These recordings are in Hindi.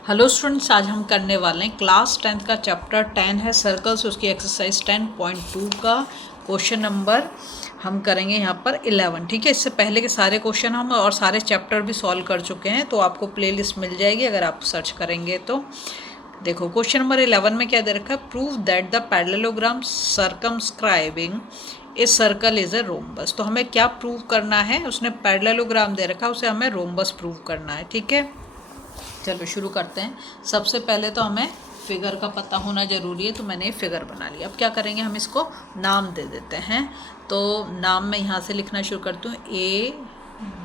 हेलो स्टूडेंट्स, आज हम करने वाले हैं क्लास 10th का चैप्टर 10 है सर्कल्स, उसकी एक्सरसाइज 10.2 का क्वेश्चन नंबर हम करेंगे यहाँ पर 11। ठीक है, इससे पहले के सारे क्वेश्चन हम और सारे चैप्टर भी सॉल्व कर चुके हैं, तो आपको प्लेलिस्ट मिल जाएगी अगर आप सर्च करेंगे तो। देखो क्वेश्चन नंबर 11 में क्या दे रखा है, prove that the parallelogram circumscribing a circle is a rhombus. तो हमें क्या प्रूव करना है, उसने पैरेललोग्राम दे रखा है, उसे हमें रोम्बस प्रूव करना है। ठीक है, चलो शुरू करते हैं। सबसे पहले तो हमें फिगर का पता होना ज़रूरी है, तो मैंने ये फिगर बना लिया। अब क्या करेंगे, हम इसको नाम दे देते हैं। तो नाम मैं यहाँ से लिखना शुरू करती हूँ, A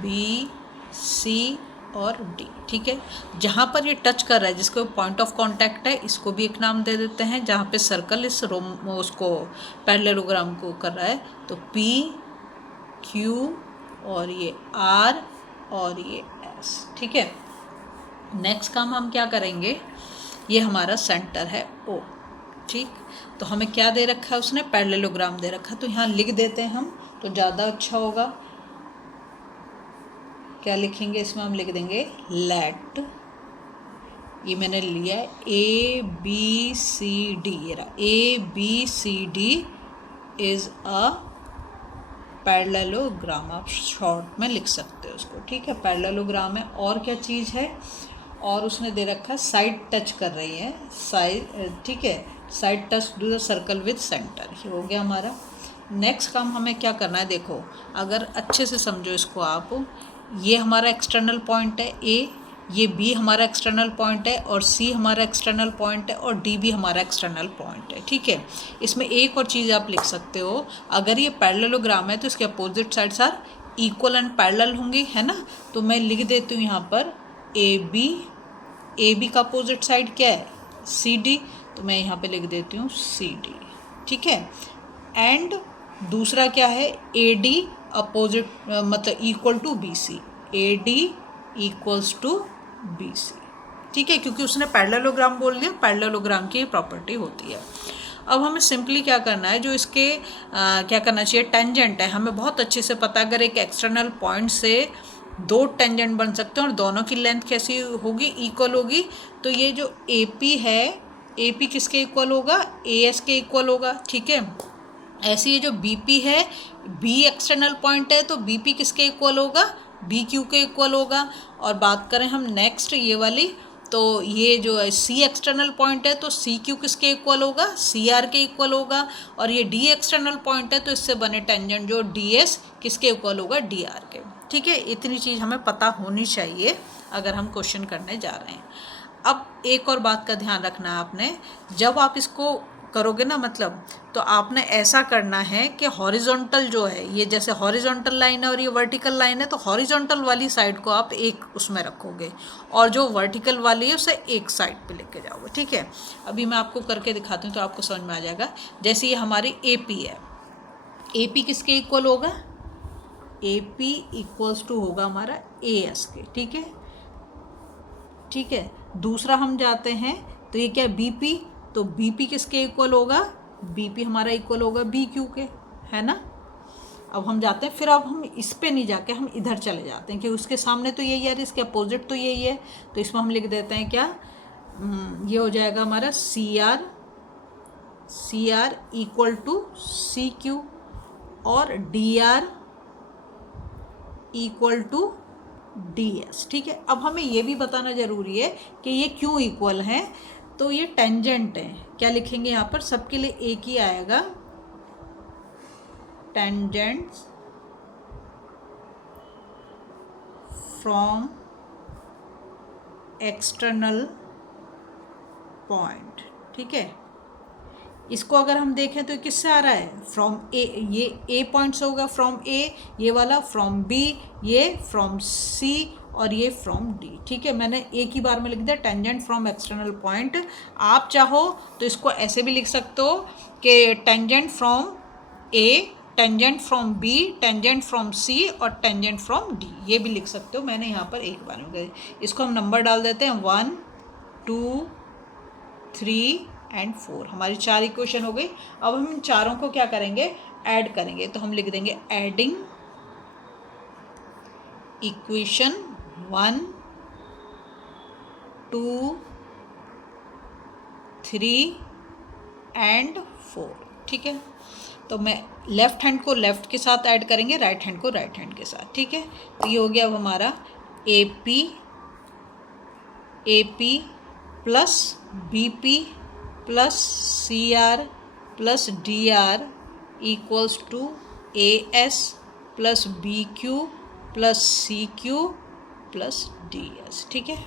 B C और D। ठीक है, जहाँ पर ये टच कर रहा है, जिसको पॉइंट ऑफ कांटेक्ट है, इसको भी एक नाम दे देते हैं। जहाँ पे सर्कल इस उसको पैरेललोग्राम को कर रहा है, तो P Q और ये R और ये S। ठीक है, नेक्स्ट काम हम क्या करेंगे, ये हमारा सेंटर है O। ठीक, तो हमें क्या दे रखा है, उसने पैरेललोग्राम दे रखा है, तो यहाँ लिख देते हैं हम, तो ज़्यादा अच्छा होगा। क्या लिखेंगे इसमें, हम लिख देंगे लेट, ये मैंने लिया है ABCD, ये रहा ABCD इज़ अ पैरेललोग्राम, आप शॉर्ट में लिख सकते हो उसको। ठीक है, पैरेललोग्राम है। और क्या चीज़ है, और उसने दे रखा है साइड टच कर रही है, साइड। ठीक है, side touch do the circle with centre, ये हो गया हमारा। नेक्स्ट काम हमें क्या करना है, देखो अगर अच्छे से समझो इसको आप, ये हमारा एक्सटर्नल पॉइंट है A, ये B हमारा एक्सटर्नल पॉइंट है, और C हमारा एक्सटर्नल पॉइंट है, और D भी हमारा एक्सटर्नल पॉइंट है। ठीक है, इसमें एक और चीज़ आप लिख सकते हो, अगर ये पैरेललोग्राम है तो इसके opposite sides are equal and parallel होंगी, है ना। तो मैं लिख देती हूँ यहाँ पर AB का अपोजिट साइड क्या है, CD, तो मैं यहाँ पे लिख देती हूँ CD। ठीक है, एंड दूसरा क्या है, AD अपोजिट मतलब equal to BC, AD equals to BC। ठीक है, क्योंकि उसने पैरेललोग्राम बोल दिया, पैरेललोग्राम की प्रॉपर्टी होती है। अब हमें सिंपली क्या करना है, जो इसके क्या करना चाहिए, टेंजेंट है, हमें बहुत अच्छे से पता, अगर एक एक्सटर्नल पॉइंट से दो टेंजेंट बन सकते हैं और दोनों की लेंथ कैसी होगी, इक्वल होगी। तो ये जो AP है, AP किसके इक्वल होगा, AS के इक्वल होगा। ठीक है, ऐसे ये जो BP है, B एक्सटर्नल पॉइंट है, तो BP किसके इक्वल होगा, BQ के इक्वल होगा। और बात करें हम नेक्स्ट ये वाली, तो ये जो है C एक्सटर्नल पॉइंट है, तो CQ किसके इक्वल होगा, CR के इक्वल होगा। और ये D एक्सटर्नल पॉइंट है, तो इससे बने टेंजेंट जो DS किसके इक्वल होगा, DR के। ठीक है, इतनी चीज़ हमें पता होनी चाहिए अगर हम क्वेश्चन करने जा रहे हैं। अब एक और बात का ध्यान रखना है आपने, जब आप इसको करोगे ना, मतलब तो आपने ऐसा करना है कि हॉरिजॉन्टल जो है, ये जैसे हॉरिजॉन्टल लाइन है और ये वर्टिकल लाइन है, तो हॉरिजॉन्टल वाली साइड को आप एक उसमें रखोगे, और जो वर्टिकल वाली है उसे एक साइड पे लेके जाओगे। ठीक है, अभी मैं आपको करके दिखाती हूँ तो आपको समझ में आ जाएगा। जैसे ये हमारी AP है, AP किसके इक्वल होगा, AP इक्वल्स टू होगा हमारा AS के। ठीक है, ठीक है, दूसरा हम जाते हैं, तो ये क्या BP, तो BP किसके इक्वल होगा, BP हमारा इक्वल होगा BQ के, है ना। अब हम जाते हैं, फिर अब हम इस पे नहीं जाके हम इधर चले जाते हैं, कि उसके सामने तो यही है, इसके अपोजिट तो यही है, तो इसमें हम लिख देते हैं क्या, ये हो जाएगा हमारा CR इक्वल टू CQ, और DR इक्वल टू DS। ठीक है, अब हमें ये भी बताना ज़रूरी है कि ये क्यों इक्वल हैं। तो ये टेंजेंट है, क्या लिखेंगे यहाँ पर, सबके लिए एक ही आएगा, टेंजेंट्स फ्रॉम एक्सटर्नल पॉइंट। ठीक है, इसको अगर हम देखें तो किससे आ रहा है, फ्रॉम A, ये A पॉइंट से होगा, फ्रॉम A, ये वाला फ्रॉम B, ये फ्रॉम C, और ये फ्रॉम D। ठीक है, मैंने एक ही बार में लिख दिया, टेंजेंट फ्रॉम एक्सटर्नल पॉइंट। आप चाहो तो इसको ऐसे भी लिख सकते हो कि tangent from A, tangent from B, tangent from C और टेंजेंट फ्रॉम D, ये भी लिख सकते हो। मैंने यहाँ पर एक बार में, इसको हम नंबर डाल देते हैं, 1 2 3 एंड 4, हमारी 4 इक्वेशन हो गई। अब हम इन चारों को क्या करेंगे, ऐड करेंगे, तो हम लिख देंगे एडिंग इक्वेशन 1 2 3 एंड 4। ठीक है, तो मैं लेफ्ट हैंड को लेफ्ट के साथ ऐड करेंगे, राइट हैंड को राइट हैंड के साथ। ठीक है, तो ये हो गया अब हमारा AP plus BP plus CR plus DR equals to AS plus BQ plus CQ plus DS। ठीक है,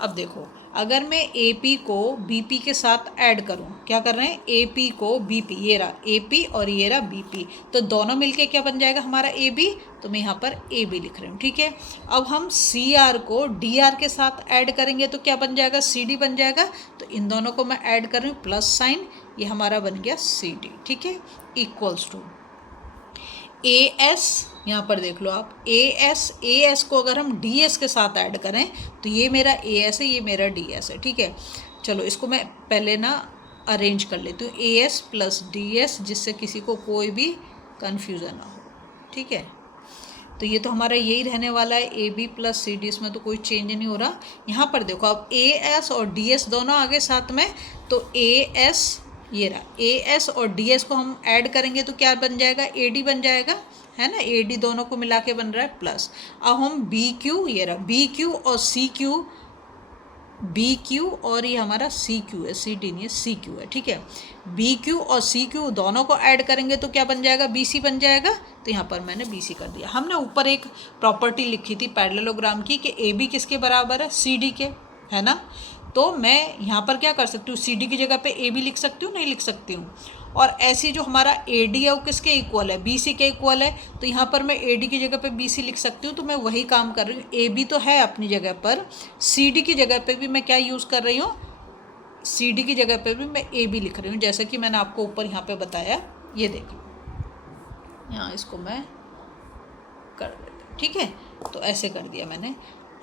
अब देखो अगर मैं AP को BP के साथ ऐड करूं, क्या कर रहे हैं, AP को BP, ये रहा AP और ये रहा BP, तो दोनों मिलके क्या बन जाएगा हमारा AB, तो मैं यहाँ पर AB लिख रही हूँ। ठीक है, अब हम CR को DR के साथ ऐड करेंगे तो क्या बन जाएगा, CD बन जाएगा। तो इन दोनों को मैं ऐड कर रही हूँ प्लस साइन, ये हमारा बन गया CD। ठीक है, इक्वल्स टू AS, यहाँ पर देख लो आप AS को अगर हम DS के साथ ऐड करें तो ये मेरा AS है, ये मेरा DS है। ठीक है, चलो इसको मैं पहले ना अरेंज कर लेती हूँ, AS प्लस DS, जिससे किसी को कोई भी कन्फ्यूज़न ना हो। ठीक है, तो ये तो हमारा यही रहने वाला है AB प्लस CD, इसमें तो कोई चेंज नहीं हो रहा। यहाँ पर देखो अब AS और DS दोनों आगे साथ में, तो AS, ये रहा AS और DS को हम ऐड करेंगे तो क्या बन जाएगा, AD बन जाएगा, है ना, AD दोनों को मिला के बन रहा है प्लस। अब हम BQ, ये रहा BQ और CQ, BQ और ये हमारा CQ है, CD नहीं है CQ है। ठीक है, BQ और CQ दोनों को ऐड करेंगे तो क्या बन जाएगा, BC बन जाएगा। तो यहाँ पर मैंने BC कर दिया। हमने ऊपर एक प्रॉपर्टी लिखी थी पैरेललोग्राम की कि AB किसके बराबर है, CD के, है ना। तो मैं यहाँ पर क्या कर सकती हूँ, CD की जगह पे AB लिख सकती हूँ, नहीं लिख सकती हूँ। और ऐसी जो हमारा AD है वो किसके इक्वल है, BC के इक्वल है, तो यहाँ पर मैं AD की जगह पे BC लिख सकती हूँ। तो मैं वही काम कर रही हूँ, AB तो है अपनी जगह पर, CD की जगह पे भी मैं क्या यूज़ कर रही हूँ, CD की जगह पे भी मैं AB लिख रही हूँ, जैसे कि मैंने आपको ऊपर यहाँ पे बताया। ये देखो यहाँ इसको मैं कर देती हूँ। ठीक है, तो ऐसे कर दिया मैंने।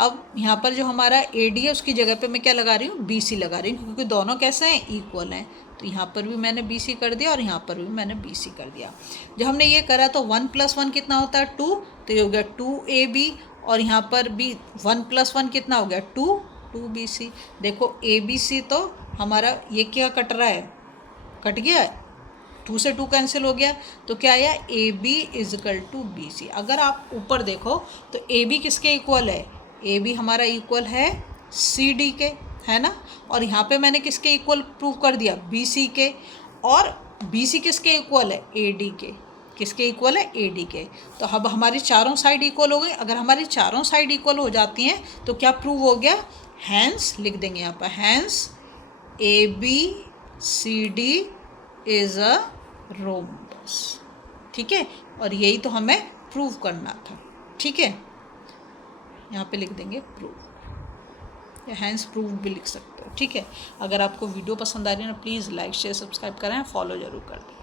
अब यहाँ पर जो हमारा AD है उसकी जगह पे मैं क्या लगा रही हूँ, BC लगा रही हूँ, क्योंकि दोनों कैसे हैं, इक्वल हैं। तो यहाँ पर भी मैंने BC कर दिया और यहाँ पर भी मैंने BC कर दिया। जब हमने ये करा तो 1 + 1 कितना होता है, 2, तो ये हो गया 2AB, और यहाँ पर भी 1 + 1 कितना हो गया, 2BC। देखो ABC तो हमारा ये क्या कट रहा है, कट गया है, 2 से 2 कैंसिल हो गया, तो क्या आया, AB = BC। अगर आप ऊपर देखो तो AB किसके इक्वल है, AB हमारा इक्वल है CD के, है ना। और यहाँ पे मैंने किसके इक्वल प्रूव कर दिया, BC के, और BC किसके इक्वल है, AD के, किसके इक्वल है, AD के। तो अब हमारी चारों साइड इक्वल हो गई। अगर हमारी चारों साइड इक्वल हो जाती हैं तो क्या प्रूव हो गया, हैंस लिख देंगे यहाँ पर, hence ABCD is a rhombus. ठीक है, और यही तो हमें प्रूव करना था। ठीक है, यहाँ पे लिख देंगे प्रूव, या हैंस प्रूव भी लिख सकते हो। ठीक है, अगर आपको वीडियो पसंद आ रही है ना, प्लीज़ लाइक शेयर सब्सक्राइब करें, फॉलो ज़रूर कर दें।